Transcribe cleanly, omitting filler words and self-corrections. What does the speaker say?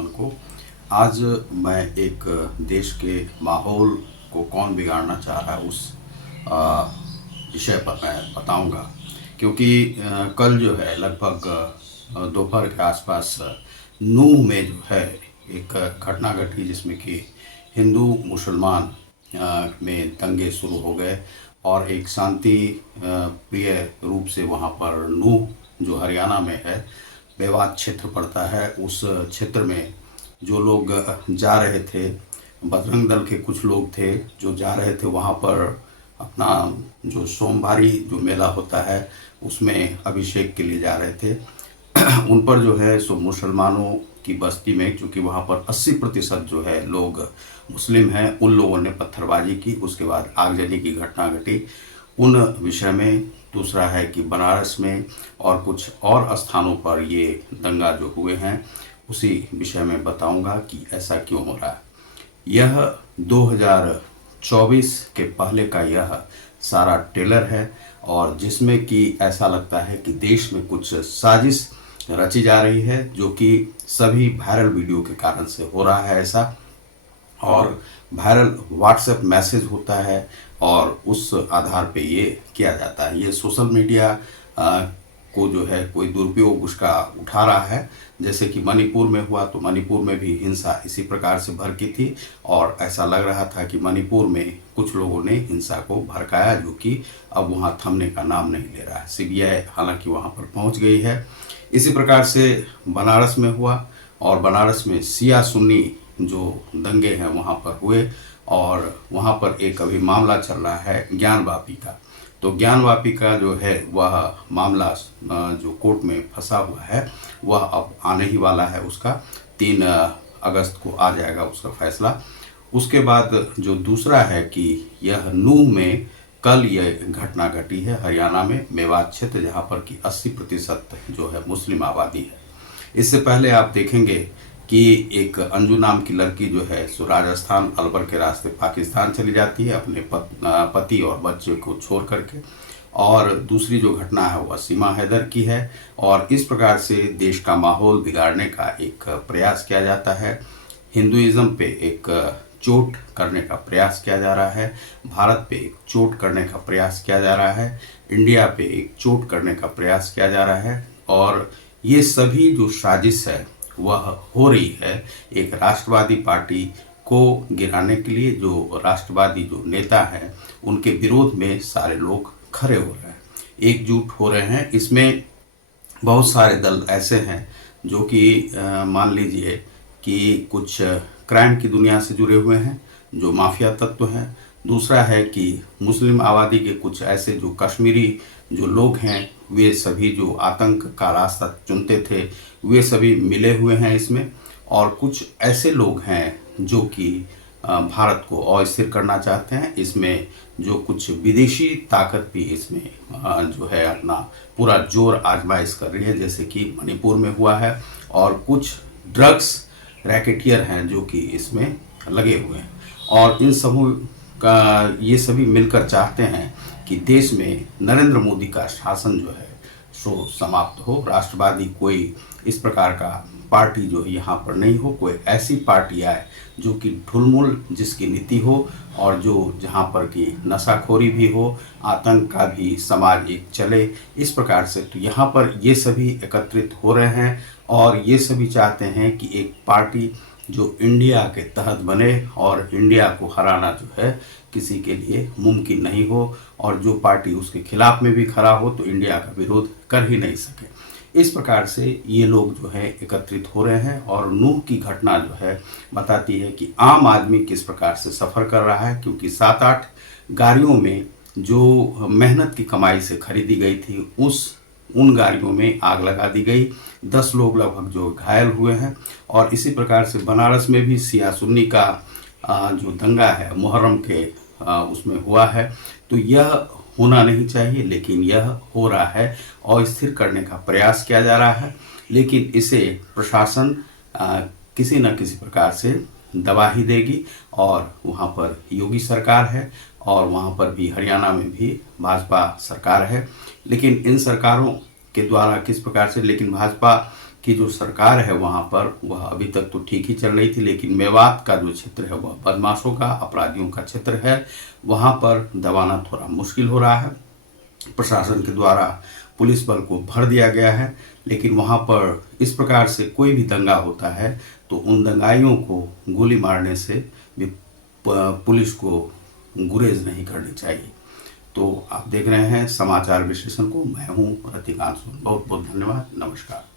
दुश्मन को। आज मैं एक देश के माहौल को कौन बिगाड़ना चाह रहा है उस अ, विषय पर मैं बताऊंगा। क्योंकि कल जो है लगभग दोपहर के आसपास नूह में जो है एक घटना घटी, जिसमें कि हिंदू मुसलमान में दंगे शुरू हो गए और एक शांति प्रिय रूप से वहाँ पर नूह जो हरियाणा में है मेवात क्षेत्र पड़ता है, उस क्षेत्र में जो लोग जा रहे थे, बजरंग दल के कुछ लोग थे जो जा रहे थे वहाँ पर अपना जो सोमवारी जो मेला होता है उसमें अभिषेक के लिए जा रहे थे। उन पर जो है सो मुसलमानों की बस्ती में, क्योंकि वहाँ पर 80% जो है लोग मुस्लिम हैं, उन लोगों ने पत्थरबाजी की, उसके बाद आगजनी की घटना घटी। उन विषय में दूसरा है कि बनारस में और कुछ और स्थानों पर ये दंगा जो हुए हैं उसी विषय में बताऊंगा कि ऐसा क्यों हो रहा है। यह 2024 के पहले का यह सारा ट्रेलर है और जिसमें कि ऐसा लगता है कि देश में कुछ साजिश रची जा रही है, जो कि सभी वायरल वीडियो के कारण से हो रहा है ऐसा। और वायरल व्हाट्सएप मैसेज होता है और उस आधार पे ये किया जाता है। ये सोशल मीडिया को जो है कोई दुरुपयोग उसका उठा रहा है। जैसे कि मणिपुर में हुआ तो मणिपुर में भी हिंसा इसी प्रकार से भड़की थी और ऐसा लग रहा था कि मणिपुर में कुछ लोगों ने हिंसा को भड़काया, जो कि अब वहाँ थमने का नाम नहीं ले रहा है। सीबीआई हालांकि वहाँ पर पहुँच गई है। इसी प्रकार से बनारस में हुआ और बनारस में शिया सुन्नी जो दंगे हैं वहाँ पर हुए और वहाँ पर एक अभी मामला चल रहा है ज्ञानवापी का। तो ज्ञानवापी का जो है वह मामला जो कोर्ट में फंसा हुआ है वह अब आने ही वाला है। उसका 3 अगस्त को आ जाएगा उसका फैसला। उसके बाद जो दूसरा है कि यह नूह में कल यह घटना घटी है हरियाणा में मेवात क्षेत्र, जहाँ पर कि 80% जो है मुस्लिम आबादी है। इससे पहले आप देखेंगे कि एक अंजू नाम की लड़की जो है सो राजस्थान अलवर के रास्ते पाकिस्तान चली जाती है अपने पति और बच्चे को छोड़ करके। और दूसरी जो घटना है वह सीमा हैदर की है और इस प्रकार से देश का माहौल बिगाड़ने का एक प्रयास किया जाता है। हिंदुइज्म पे एक चोट करने का प्रयास किया जा रहा है, भारत पे एक चोट करने का प्रयास किया जा रहा है, इंडिया पे एक चोट करने का प्रयास किया जा रहा है। और ये सभी जो साजिश है वह हो रही है एक राष्ट्रवादी पार्टी को गिराने के लिए। जो राष्ट्रवादी जो नेता हैं उनके विरोध में सारे लोग खड़े हो रहे हैं, एकजुट हो रहे हैं। इसमें बहुत सारे दल ऐसे हैं जो कि मान लीजिए कि कुछ क्राइम की दुनिया से जुड़े हुए हैं, जो माफिया तत्व हैं। दूसरा है कि मुस्लिम आबादी के कुछ ऐसे जो कश्मीरी जो लोग हैं, वे सभी जो आतंक का रास्ता चुनते थे वे सभी मिले हुए हैं इसमें। और कुछ ऐसे लोग हैं जो कि भारत को अस्थिर करना चाहते हैं। इसमें जो कुछ विदेशी ताकत भी इसमें जो है अपना पूरा जोर आजमाइश कर रही है, जैसे कि मणिपुर में हुआ है। और कुछ ड्रग्स रैकेटियर हैं जो कि इसमें लगे हुए हैं और इन समूह का ये सभी मिलकर चाहते हैं कि देश में नरेंद्र मोदी का शासन जो है सो समाप्त हो। राष्ट्रवादी कोई इस प्रकार का पार्टी जो यहाँ पर नहीं हो, कोई ऐसी पार्टी आए जो कि ढुलमुल जिसकी नीति हो और जो जहाँ पर कि नशाखोरी भी हो, आतंक का भी समाज एक चले, इस प्रकार से। तो यहाँ पर ये सभी एकत्रित हो रहे हैं और ये सभी चाहते हैं कि एक पार्टी जो इंडिया के तहत बने और इंडिया को हराना जो है किसी के लिए मुमकिन नहीं हो और जो पार्टी उसके खिलाफ में भी खड़ा हो तो इंडिया का विरोध कर ही नहीं सके। इस प्रकार से ये लोग जो है एकत्रित हो रहे हैं और नूह की घटना जो है बताती है कि आम आदमी किस प्रकार से सफ़र कर रहा है, क्योंकि 7-8 गाड़ियों में जो मेहनत की कमाई से खरीदी गई थी उन गाड़ियों में आग लगा दी गई। 10 लोग लगभग जो घायल हुए हैं। और इसी प्रकार से बनारस में भी शिया सुन्नी का जो दंगा है मुहर्रम के उसमें हुआ है। तो यह होना नहीं चाहिए, लेकिन यह हो रहा है और स्थिर करने का प्रयास किया जा रहा है। लेकिन इसे प्रशासन किसी न किसी प्रकार से दबा ही देगी। और वहाँ पर योगी सरकार है और वहाँ पर भी हरियाणा में भी भाजपा सरकार है। लेकिन इन सरकारों के द्वारा किस प्रकार से, लेकिन भाजपा की जो सरकार है वहाँ पर वह अभी तक तो ठीक ही चल रही थी, लेकिन मेवात का जो क्षेत्र है वह बदमाशों का, अपराधियों का क्षेत्र है। वहाँ पर दबाना थोड़ा मुश्किल हो रहा है। प्रशासन के द्वारा पुलिस बल को भर दिया गया है, लेकिन वहाँ पर इस प्रकार से कोई भी दंगा होता है तो उन दंगाइयों को गोली मारने से भी पुलिस को गुरेज नहीं करनी चाहिए। तो आप देख रहे हैं समाचार विश्लेषण को, मैं हूँ रतिकांत। बहुत बहुत धन्यवाद, नमस्कार।